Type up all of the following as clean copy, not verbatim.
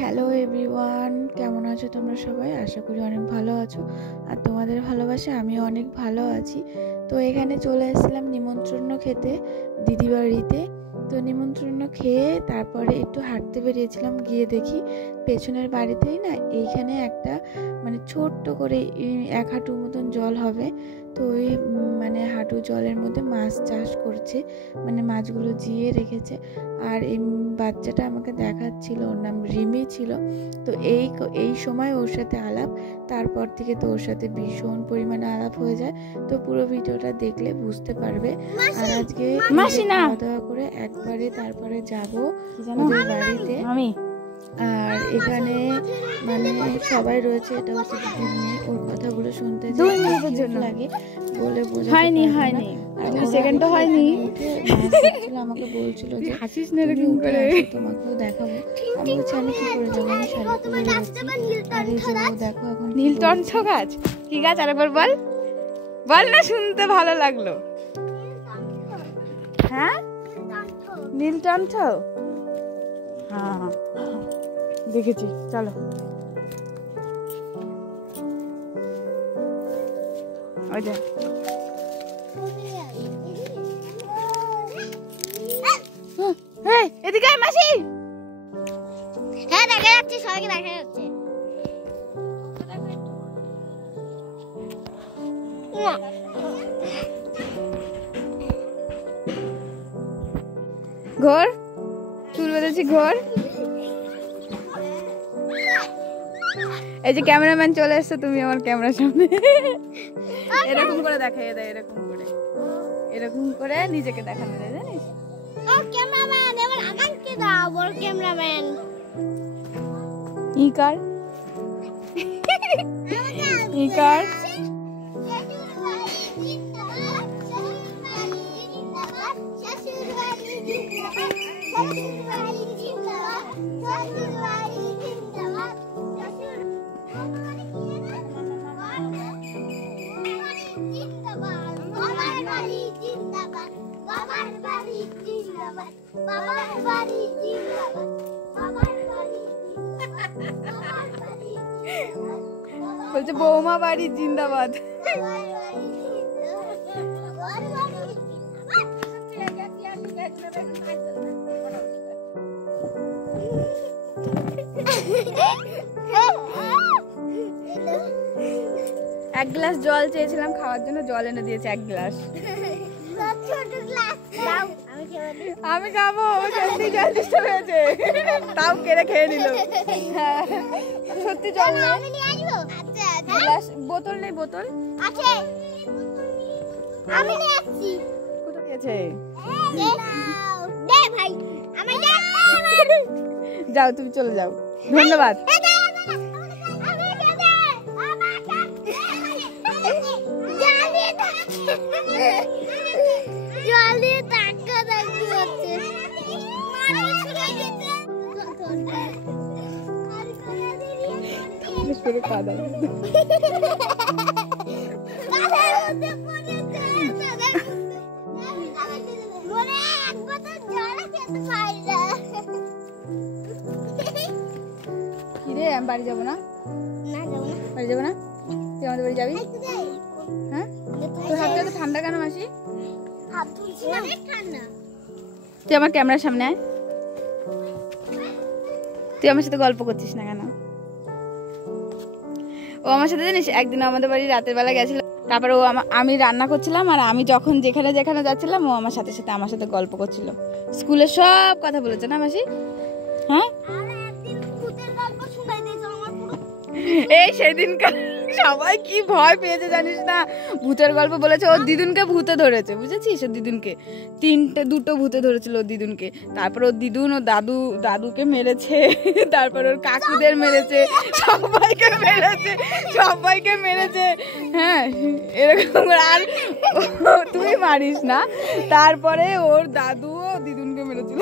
Hello everyone, কেমন আছো তোমরা সবাই? আশা করি অনেক ভালো আছো। আর তোমাদের ভালোবাসা আমিও অনেক ভালো আছি। তো এখানে চলে এসেছিলাম নিমন্ত্রণ খেতে দিদি বাড়িতে। তো নিমন্ত্রণ খেয়ে তারপরে একটু হাঁটতে বেরিয়েছিলাম, গিয়ে দেখি পেছনের বাড়িতেই না এইখানে একটা ছোট্ট করে 1 হাঁটু মতন জল হবে। তো ওই হাঁটু জলের মধ্যে মাছ চাষ করছে, মাছগুলো জিয়ে রেখেছে। আর এই বাচ্চাটা আমাকে দেখাচ্ছিল, ওর নাম রিমি ছিল। তো এই সময় ওর সাথে আলাপ, তারপর থেকে তো ওর সাথে ভীষণ পরিমাণে আলাপ হয়ে যায়। তো পুরো ভিডিওটা দেখলে বুঝতে পারবে। আর আজকে খাওয়া দাওয়া করে একবারে তারপরে যাবো ওদের বাড়িতে। আর এখানে সবাই রয়েছে, এটা হচ্ছে দিদির মেয়ে। ওর কথাগুলো শুনতে লাগে বলে বোঝাতে হয়নি, আমাকে বলছিল যে হাসিস না এরকম করে, তোমাকেও দেখাবো। আমি বলছি আমি কি করে যাবো, আমি শাড়ি পরে যাচ্ছি। আর এই যে দেখো এখন নীলকণ্ঠ গাছ। কি গাছ আরেকবার বল, বল না, শুনতে ভালো লাগলো। হ্যাঁ, নীলকণ্ঠ, হ্যাঁ দেখেছি। চলো ওই যে এদিকে আয় মাসি। হ্যাঁ দেখা যাচ্ছে, সবাইকে দেখা যাচ্ছে। ঘোর, চুল বেঁধেছি ঘোর। এই যে ক্যামেরাম্যান চলে এসছো তুমি আমার ক্যামেরার সামনে। এরকম করে দেখাই দেয়, এরকম করে নিজেকে দেখানো যায়, জানিস? ও ক্যামেরাম্যান, এবার আকাশকে দাও, বড় ক্যামেরাম্যান। ইকার ইকার বলছে বৌমা বাড়ি জিন্দাবাদ। এক গ্লাস জল চেয়েছিলাম খাওয়ার জন্য, জল এনে দিয়েছে 1 গ্লাস। আমি খাবো, সত্যি জল দিতে হয়েছে, তাও কেড়ে খেয়ে নিল। সত্যি জল নেই, গ্লাস বোতল নেই, বোতল আছে আমি নিয়ে আসছি। কোথায় গেছে? দে ভাই, আমি দে। যাও তুমি চলে যাও, ধন্যবাদ। কিরে আমি বাড়ি যাবো না? বাড়ি যাবো না? তুই আমাদের বাড়ি যাবি? হ্যাঁ, তোর হাতটা তো ঠান্ডা কেন মাসি? তুই আমার ক্যামেরার সামনে আয়। তুই আমার সাথে গল্প করছিস না কেন? ও আমার সাথে জানিস একদিন আমাদের বাড়ি রাতের বেলা গেছিল, তারপরে আমি রান্না করছিলাম, আর আমি যখন যেখানে যাচ্ছিলাম ও আমার সাথে গল্প করছিল। স্কুলের সব কথা বলেছে না মাসি? হ্যাঁ, এই সেদিনকার সবাই কি ভয় পেয়েছে জানিস না? ভূতের গল্প বলেছে, ওর দিদুনকে ভূতে ধরেছে, বুঝেছিস? ওর দিদুনকে দুটো ভূতে ধরেছিল ওর দিদুনকে। তারপর ওর দিদুন ও দাদুকে মেরেছে, তারপর ওর কাকুদের মেরেছে, সবাইকে মেরেছে। হ্যাঁ এরকম। আর তুই মারিস না। তারপরে ওর দাদু ও দিদুনকে মেরেছিল।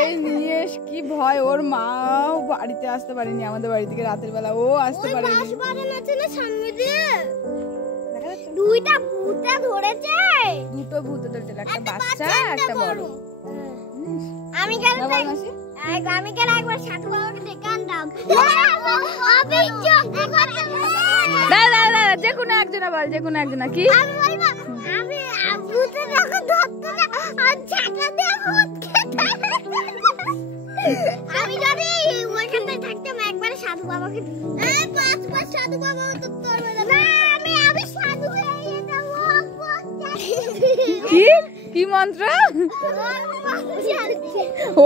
এই নিয়ে কি ভয়, ওর মাও বাড়িতে আসতে পারেনি, আমাদের বাড়ি থেকে রাতের বেলা ও আসতে পারেনি। দুইটা ভূতে ধরেছে, দুটো ভূতে ধরেছে, একটা বাচ্চা একটা বড়। আমি গেলে একবার 60 যে কোনো একজনা বল, যে কোনো একজনা। কি আমি যদি ওইখানে থাকতাম একবারে সাধু বাবাকে সাধু বাবা তো আমি সাধু হয়ে যেতাম। কি কি মন্ত্র?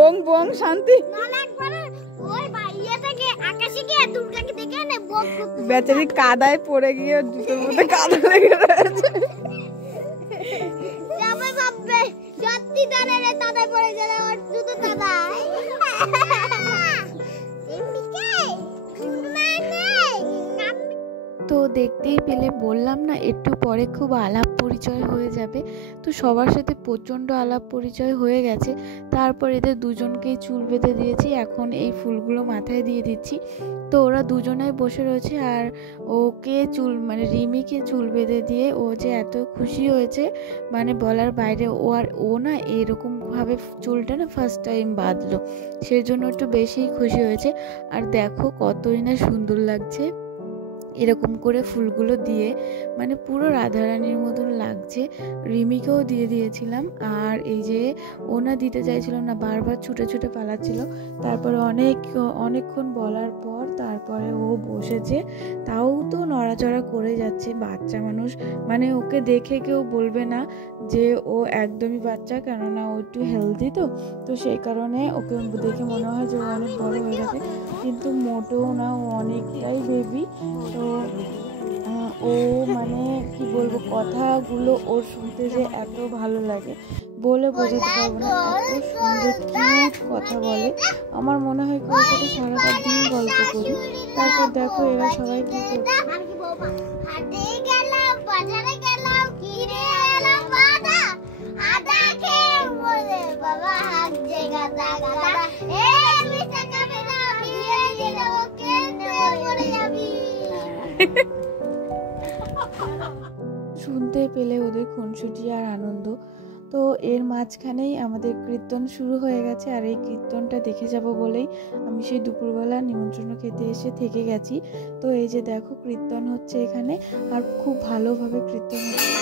ওং বং শান্তি। বেচারি কাদায় পড়ে গিয়ে জুতোর মধ্যে কাদা লেগে রয়েছে। সত্যি কাদায় পড়ে গেলে ওর জুতো কাদায়। তো দেখতেই পেলে, বললাম না একটু পরে খুব আলাপ পরিচয় হয়ে যাবে। তো সবার সাথে প্রচণ্ড আলাপ পরিচয় হয়ে গেছে। তারপর এদের দুজনকেই চুল বেঁধে দিয়েছি, এখন এই ফুলগুলো মাথায় দিয়ে দিচ্ছি। তো ওরা দুজনাই বসে রয়েছে, আর ওকে চুল মানে রিমিকে চুল বেঁধে দিয়ে ও যে এত খুশি হয়েছে মানে বলার বাইরে। ও না এরকমভাবে চুলটা না ফার্স্ট টাইম বাঁধলো, সেজন্য একটু বেশিই খুশি হয়েছে। আর দেখো কতই না সুন্দর লাগছে এরকম করে ফুলগুলো দিয়ে, মানে পুরো রাধারানীর মতন লাগছে। রিমিকেও দিয়ে দিয়েছিলাম। আর এই যে ওনা দিতে চাইছিল না, বারবার ছুটে ছুটে পালাচ্ছিল। তারপরে অনেকক্ষণ বলার পর তারপরে ও বসেছে, তাও তো নড়াচড়া করে যাচ্ছে। বাচ্চা মানুষ, মানে ওকে দেখে কেউ বলবে না যে ও একদমই বাচ্চা, কেননা ও একটু হেলদি। তো সেই কারণে ওকে দেখে মনে হয় যে ও অনেক বড় হয়ে গেছে, কিন্তু মোটেও না, ও অনেকটাই বেবি। তো ও মানে কি বলবো, কথাগুলো ওর শুনতে যে এত ভালো লাগে বলে বোঝাতে পারবো না। এত সুন্দর কিউট কথা বলে, আমার মনে হয় ওর সাথে সারাটা দিন গল্প করি। তারপর দেখো এরা সবাই কি করছে। শুনতে পেলে ওদের খুনসুটি আর আনন্দ। তো এর মাঝখানেই আমাদের কীর্তন শুরু হয়ে গেছে, আর এই কীর্তনটা দেখে যাব বলেই আমি সেই দুপুরবেলা নিমন্ত্রণ খেতে এসে থেকে গেছি। তো এই যে দেখো কীর্তন হচ্ছে এখানে, আর খুব ভালোভাবে কীর্তন হচ্ছে।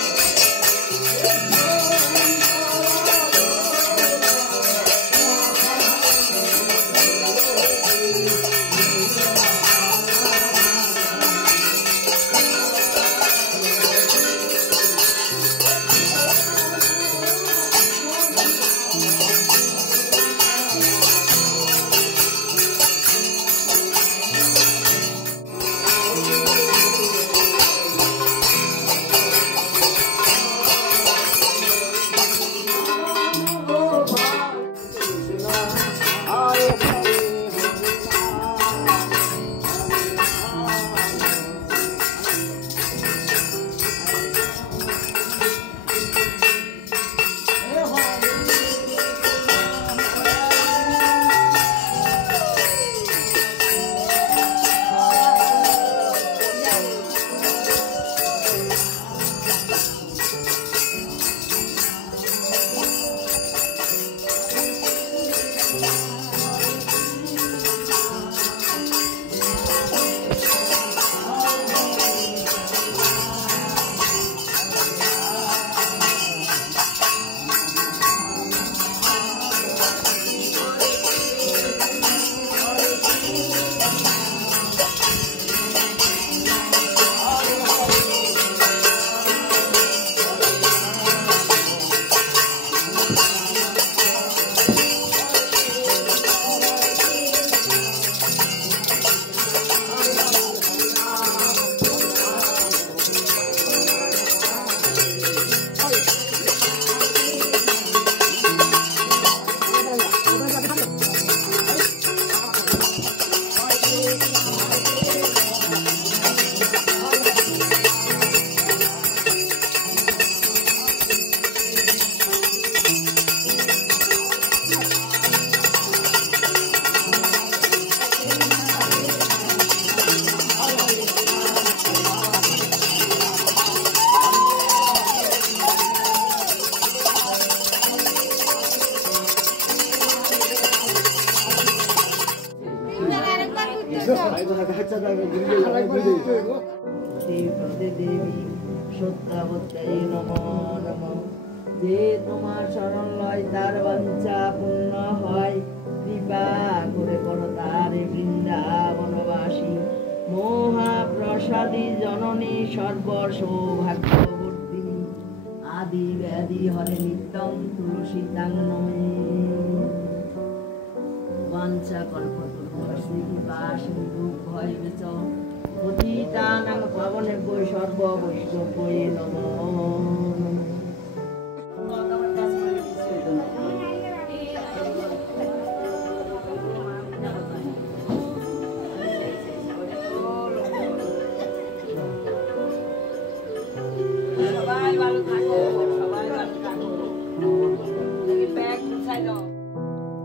দেবী সত্যাবত্যায় নমো নমো। যে তোমার শরণ লয় তার বাঞ্ছা পূর্ণ হয়, কৃপা করে করো তার বৃন্দাবনবাসী। মহাপ্রসাদী জননী সর্ব সৌভাগ্যবর্তিনী, আদি ব্যাধি হরে নিত্যম তুলসী তাঙ্গনময়ী। বাঞ্ছা কল্পতরুশ্রী কৃপা সিন্ধু ভয় বেচ, পতিতানাং পাবনেভ্যো সর্ব বৈষ্ণবৈ নমো নমঃ। সবাই ভালো থাকো, সবাই ভালো থাকো। ব্যাগ গুছাই নাও।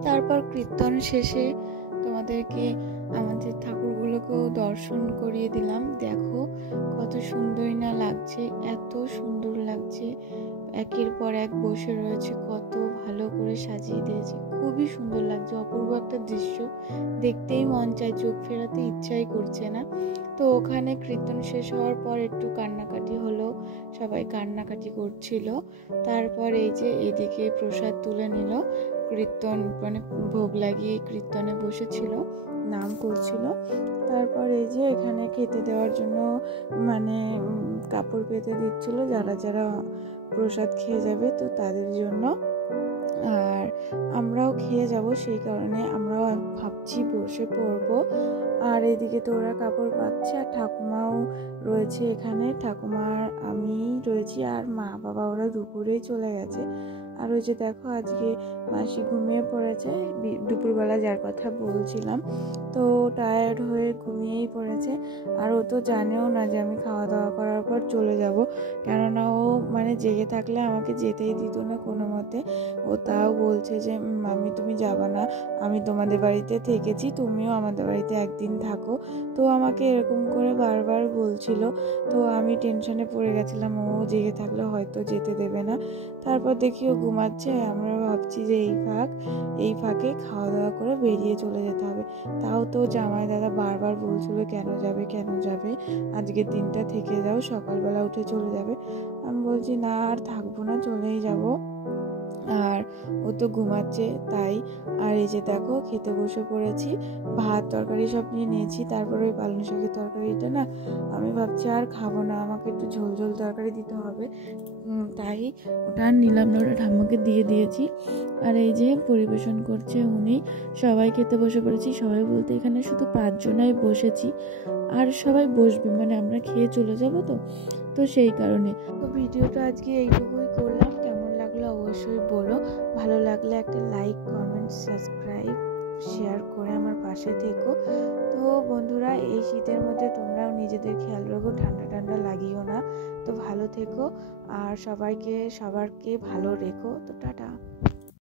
তারপর কীর্তন শেষে তোমাদেরকে আমাদের ঠাকুরগুলোকেও দর্শন করিয়ে দিলাম। দেখো কত সুন্দরই না লাগছে, এত সুন্দর লাগছে, একের পর এক বসে রয়েছে, কত ভালো করে সাজিয়ে দিয়েছে, খুবই সুন্দর লাগছে, অপূর্ব একটা দৃশ্য, দেখতেই মন চায়, চোখ ফেরাতে ইচ্ছাই করছে না। তো ওখানে কীর্তন শেষ হওয়ার পর একটু কান্নাকাটি হলো, সবাই কান্নাকাটি করছিল। তারপর এই যে এদিকে প্রসাদ তুলে নিল, কীর্তন মানে ভোগ লাগিয়ে কীর্তনে বসেছিল, নাম করছিল। তারপর এই যে এখানে খেতে দেওয়ার জন্য মানে কাপড় পেতে দিচ্ছিল যারা যারা প্রসাদ খেয়ে যাবে, তো তাদের জন্য। আর আমরাও খেয়ে যাব, সেই কারণে আমরাও ভাবছি বসে পড়বো। আর এদিকে তো ওরা কাপড় পাচ্ছে, আর ঠাকুমাও রয়েছে এখানে, ঠাকুমার আমি রয়েছি, আর মা বাবা ওরা দুপুরেই চলে গেছে। আর ওই যে দেখো আজকে মাসি ঘুমিয়ে পড়েছে, দুপুরবেলা যার কথা বলছিলাম, তো টায়ার্ড হয়ে ঘুমিয়েই পড়েছে। আর ও তো জানেও না যে আমি খাওয়া দাওয়া করার পর চলে যাব, কেননা ও মানে জেগে থাকলে আমাকে যেতেই দিত না কোনো মতে। ও তাও বলছে যে মামি তুমি যাবা না, আমি তোমাদের বাড়িতে থেকেছি, তুমিও আমাদের বাড়িতে একদিন থাকো। তো আমাকে এরকম করে বারবার বলছিল, তো আমি টেনশনে পড়ে গেছিলাম, ও জেগে থাকলে হয়তো যেতে দেবে না। তারপর দেখি ও ঘুমাচ্ছে, আমরা ভাবছি যে এই ফাঁকে খাওয়া দাওয়া করে বেরিয়ে চলে যেতে হবে। তাও তো জামাই দাদা বারবার বলছিল কেন যাবে, আজকের দিনটা থেকে যাও, সকালবেলা উঠে চলে যাবে। আমি বলছি না আর থাকবো না, চলেই যাব। আর ও তো ঘুমাচ্ছে তাই। আর এই যে দেখো খেতে বসে পড়েছি, ভাত তরকারি সব নিয়ে নিয়েছি। তারপর ওই পালং শাকের তরকারিটা না আমি ভাবছি আর খাবো না, আমাকে একটু ঝোল ঝোল তরকারি দিতে হবে, তাই ওটা আর নিলাম না, ওটা ঠাম্মাকে দিয়ে দিয়েছি। আর এই যে পরিবেশন করছে উনি, সবাই খেতে বসে পড়েছি। সবাই বলতে এখানে শুধু 5 জনাই বসেছি, আর সবাই বসবে মানে আমরা খেয়ে চলে যাব, তো সেই কারণে। তো ভিডিওটা আজকে এইটুকুই করলাম, কেমন লাগলো অবশ্যই বলো, ভালো লাগলে একটা লাইক কমেন্ট সাবস্ক্রাইব শেয়ার করে আমার পাশে থেকো। তো বন্ধুরা এই শীতের মধ্যে তোমরাও নিজেদের খেয়াল রাখো, ঠান্ডা লাগিও না, তো ভালো থেকো, আর সবারকে ভালো রেখো। তো টাটা।